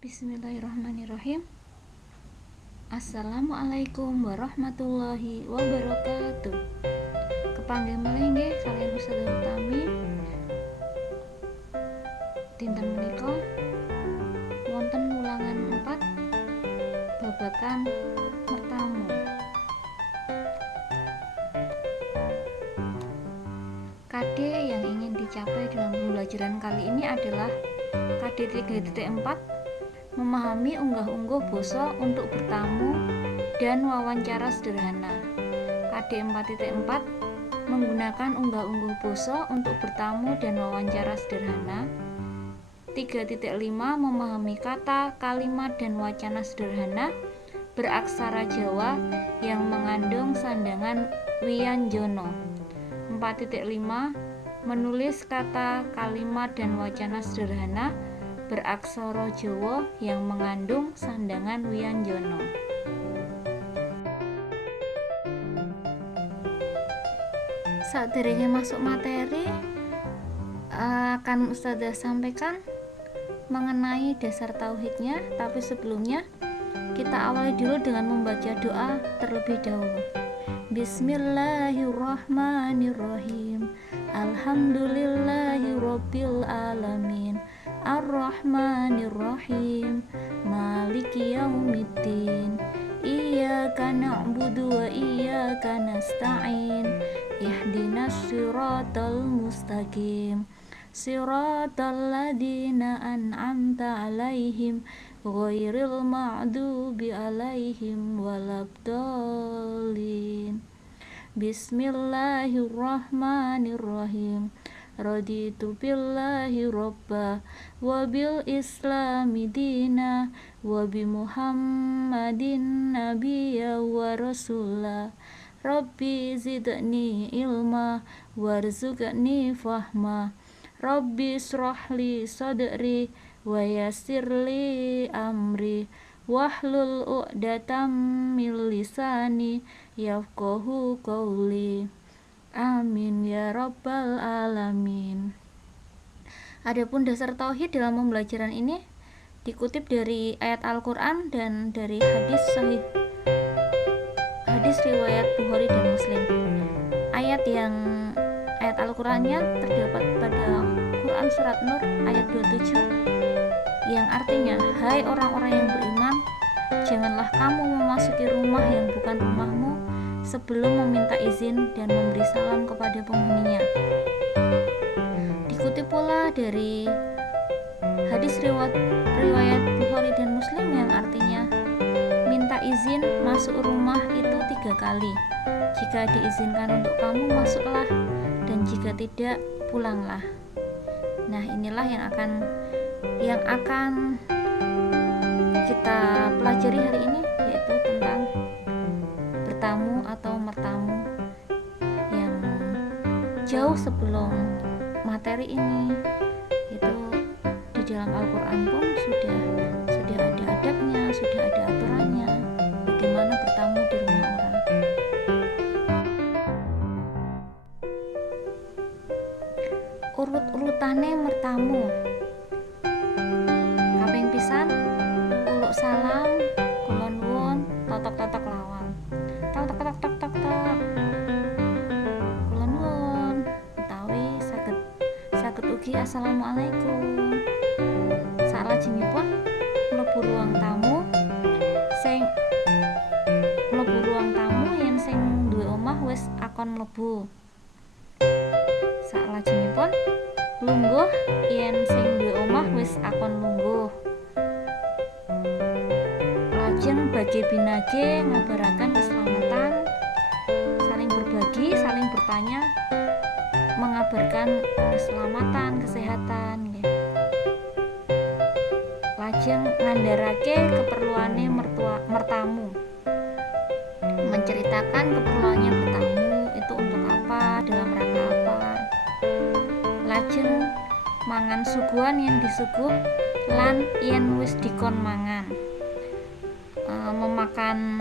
Bismillahirrahmanirrahim. Assalamualaikum warahmatullahi wabarakatuh. Kepanggih malih nggih kalian Ustazah Utami. Dinten menika wonten ulangan 4 babagan mertamu. KD yang ingin dicapai dalam pembelajaran kali ini adalah KD 3.4, memahami unggah-ungguh basa untuk bertamu dan wawancara sederhana. KD 4.4, menggunakan unggah-ungguh basa untuk bertamu dan wawancara sederhana. 3.5, memahami kata, kalimat, dan wacana sederhana beraksara Jawa yang mengandung sandangan wianjono. 4.5, menulis kata, kalimat, dan wacana sederhana beraksara Jawa yang mengandung sandangan wianjono. Saderenge masuk materi, akan Ustazah sampaikan mengenai dasar tauhidnya, tapi sebelumnya kita awali dulu dengan membaca doa terlebih dahulu. Bismillahirrahmanirrahim. Alhamdulillahirabbil alamin. Ar-Rahmanirrahim. Maliki yaumiddin. Iyyaka na'budu wa iyyaka nasta'in. Ihdinas siratal mustaqim. Siratal ladzina an'amta 'alaihim ghairil ma'dubi 'alaihim waladdallin. Bismillahirrahmanirrahim. Raditu billahi robba wa bil islami dina wa bi muhammadin nabiyya wa rasulah. Rabbi zidni ilma warzuqni fahma. Rabbi shrahli sadri wa yassirli amri wahlul 'uqdatam min lisani yafqahu qawli. Amin ya rabbal alamin. Adapun dasar tauhid dalam pembelajaran ini dikutip dari ayat Al-Qur'an dan dari hadis riwayat Bukhari dan Muslim. Ayat Al-Qur'annya terdapat pada Quran surat Nur ayat 27 yang artinya, hai orang-orang yang beriman, janganlah kamu memasuki rumah yang bukan rumahmu sebelum meminta izin dan memberi salam kepada penghuninya. Dikutip pula dari hadis riwayat Bukhari dan Muslim yang artinya, minta izin masuk rumah itu 3 kali. Jika diizinkan untuk kamu, masuklah, dan jika tidak, pulanglah. Nah, inilah yang akan kita pelajari hari ini, yaitu tentang bertamu atau mertamu, yang jauh sebelum materi ini itu di dalam Al-Quran pun sudah ada adabnya, sudah ada aturannya bagaimana bertamu di rumah orang. Urut-urutane mertamu. Kaping pisan, uluk salam, kula nuwun, totok-totok lawang. Tok. Kula nuwun, utawi saged ugi assalamualaikum. Salajengipun mlebu ruang tamu, yen sing duwe omah wis akon mlebu. Salajengipun lungguh yen sing duwe omah wis akon lungguh. Lajeng bagi binage ngabaraken keselamatan, saling berbagi, saling bertanya, mengabarkan keselamatan, kesehatan nggih. Lajeng ngandharake keperluane mertamu, menceritakan keperluannya bertamu itu untuk apa, dalam rangka apa. Lajeng mangan suguhan yang disuguh lan yen wis dikon mangan, memakan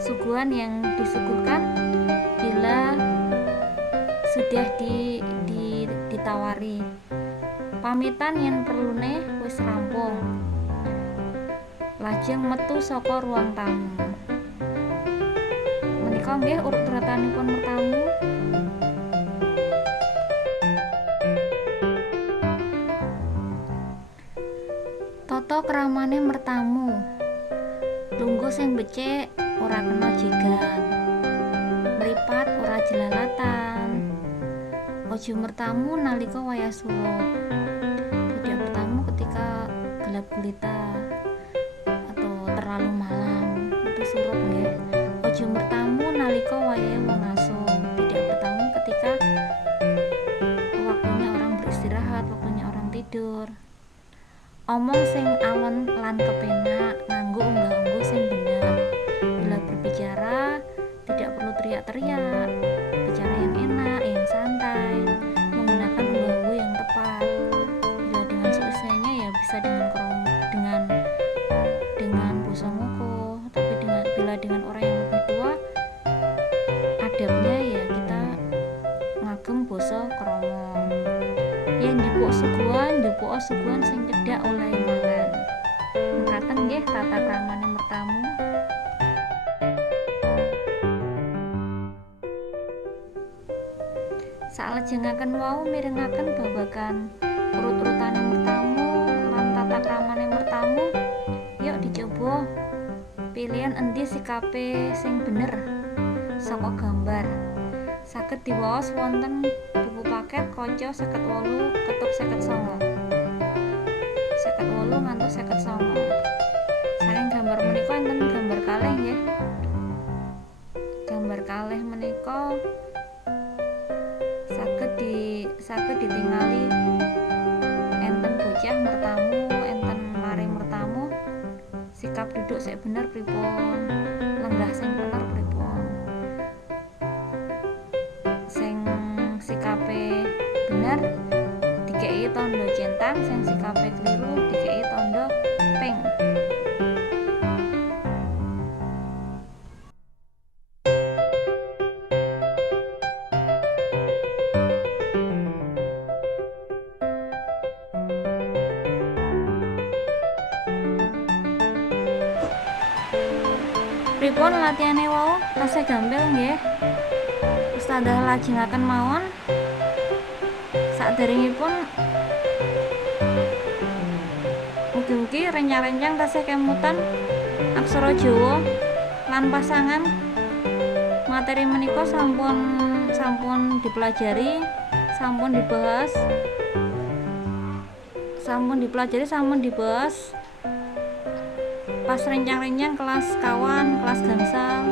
suguhan yang disuguhkan bila sudah ditawari. Pamitan yen perlune wis rampung. Lajeng metu saka ruang tamu. Menika nggih urut-urutanipun mertamu. Tata kramane mertamu. Lungguh sing becik ora kena jegan. Mripat ora jelalatan. Ojo mertamu nalika wayah surup. Tidak bertamu ketika gelap gulita atau terlalu malam. Itu surup nggih. Ojo mertamu nalika wayahe wong aso. Tidak bertamu ketika waktunya orang beristirahat, waktunya orang tidur. Omong sing alon lan kepenak, nganggo unggah-ungguh sing bener. Bila berbicara tidak perlu teriak-teriak, bicara yang enak, yang santai, menggunakan unggah-ungguh yang tepat. Bila dengan seusianya ya bisa dengan basa ngoko, tapi bila dengan orang yang lebih tua, adabnya ya kita ngagem basa krama. Yen njupuk suguhan sing cedhak oleh mangan. Mekaten nggih tata kramane mertamu. Salejengaken wau mirengaken babagan urut-urutane mertamu lan tata kramane mertamu. Yuk dicoba pilihan endi sikape sing bener saka gambar. Saged diwaos wonten buku paket kaca 58 ketuk 59. 58 ngantos 59. Saking gambar menika enten gambar kalih nggih. Gambar kalih menika saged ditingali enten bocah mertamu, enten lare mertamu, sikap duduk sik bener pripun, lenggah sing bener pripun. Sing sikape bener dikei tondo centang, sing sikape keliru dikei tondo ping. Pripun latihane wau? Tasih gampil nggih. Ustadzah lajengaken mawon. Saderengipun mugi-mugi rencang-rencang tasih kemutan aksara Jawa lan pasangan. Materi menika sampun dipelajari, sampun dibahas pas rencang-rencang kelas kawan, kelas gangsal.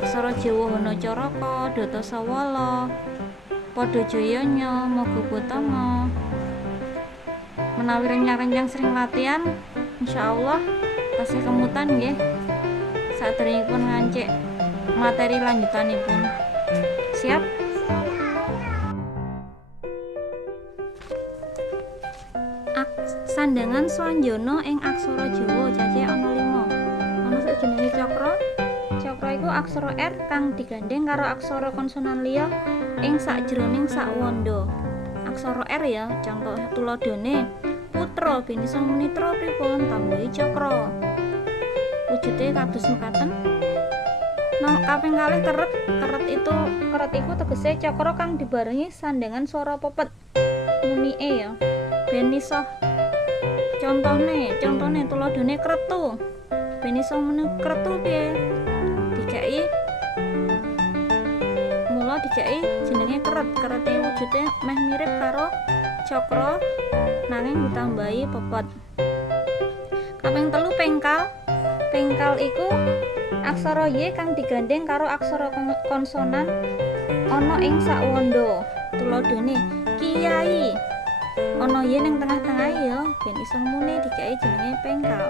Aksara Jawa Hana Caraka, Data Sawala, Pada Jayanya, Maga Batama. Menawi rencang-rencang sering latihan, insyaallah tasih kemutan nggih. Saderengipun ngancik materi lanjutanipun. Siap? Sandangan swanjana ing aksara Jawa cacah ana 5. Ana sak jenenge cakra. Cakra iku aksara R kang digandeng karo aksara konsonan liya ing sakjroning sakwanda. Aksara R ya, contoh tuladhane putra binisa munitra pripun tambahi cakra. Wujude kados mekaten. Kaping kalih keret iku tegese cakra kang dibarengi sandangan swara pepet. Munike ya. Ben iso Contohne tuladhane kretu. Ben iso muni kretu piye? Dikai jenenge keret. Kerete wujude meh mirip karo cakra nanging ditambahi pepet. Kaping 3 pengkal. Pengkal iku aksara Y kang digandeng karo aksara konsonan ana ing sakwanda. Tuladhane kiai. Ana Y ning tengah-tengah ya, ben iso muni dikai jenenge pengkal.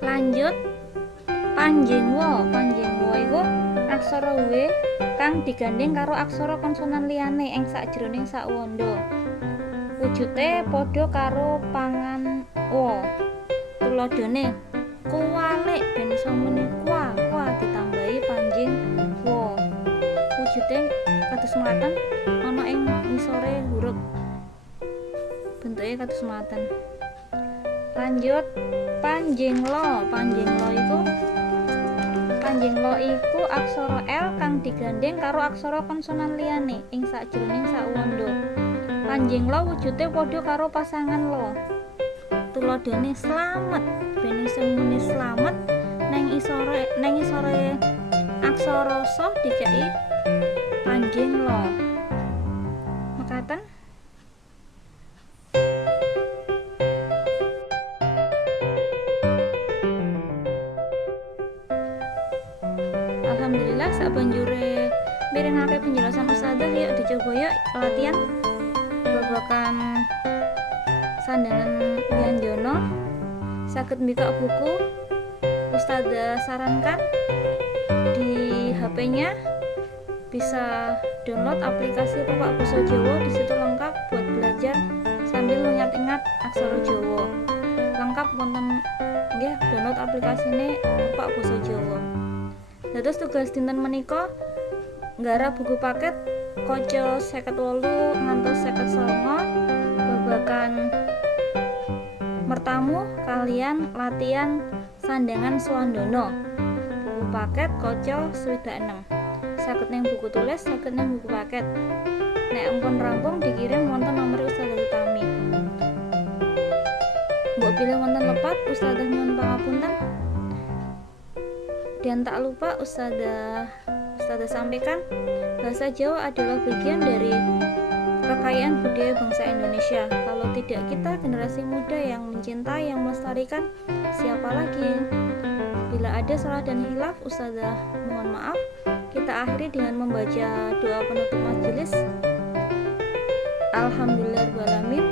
Lanjut panjengwa. Panjengwa iku aksara W kang digandeng karo aksara konsonan liyane ing sakjroning sakwanda. Wujude padha karo pangan wa. Tuladhane kuwalik ben iso muni kwa ditambahi panjing wa. wujudnya kados melaten, ana ing ngisore huruf bentuknya kados melaten. Lanjut panjenglo. Panjenglo iku aksara L kang digandeng karo aksara konsonan liyane ing sakjroning sawanda. Panjenglo wujude padha karo pasangan lo. Tuladhane slamet, ben iso muni slamet neng isore aksara sa dikeki panjenglo. Mekaten. Alhamdulillah sabanjure mirengake penjelasan Ustazah, yuk dicoba yuk latihan babakan sandangan Wianjono. Saged mbikak buku Ustazah sarankan di HP-nya, bisa download aplikasi Pepak Basa Jawa, di situ lengkap buat belajar sambil mengingat-ingat aksara Jawa. Lengkap wonten nggih download aplikasi ini Pepak Basa Jawa. Dados tugas dinten menika nggarap buku paket kaca 58 ngantos 59 babakan mertamu kalian latihan sandangan swandana. Buku paket kaca 66. Saged ning buku tulis, saged ning buku paket. Nek ampun rampung dikirim wonten nomor Ustazah Utami. Mbok pilih wonten lepat, Ustazah nyuwun pangapunten. Dan tak lupa Ustazah sampaikan, bahasa Jawa adalah bagian dari kekayaan budaya bangsa Indonesia. Kalau tidak kita, generasi muda yang mencintai, yang melestarikan, siapa lagi? Bila ada salah dan hilaf, Ustazah mohon maaf. Kita akhiri dengan membaca doa penutup majelis. Alhamdulillahirrahmanirrahim.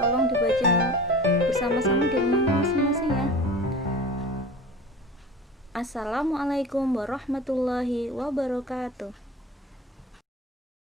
Tolong dibaca bersama-sama di rumah masing-masing ya. Assalamualaikum warahmatullahi wabarakatuh.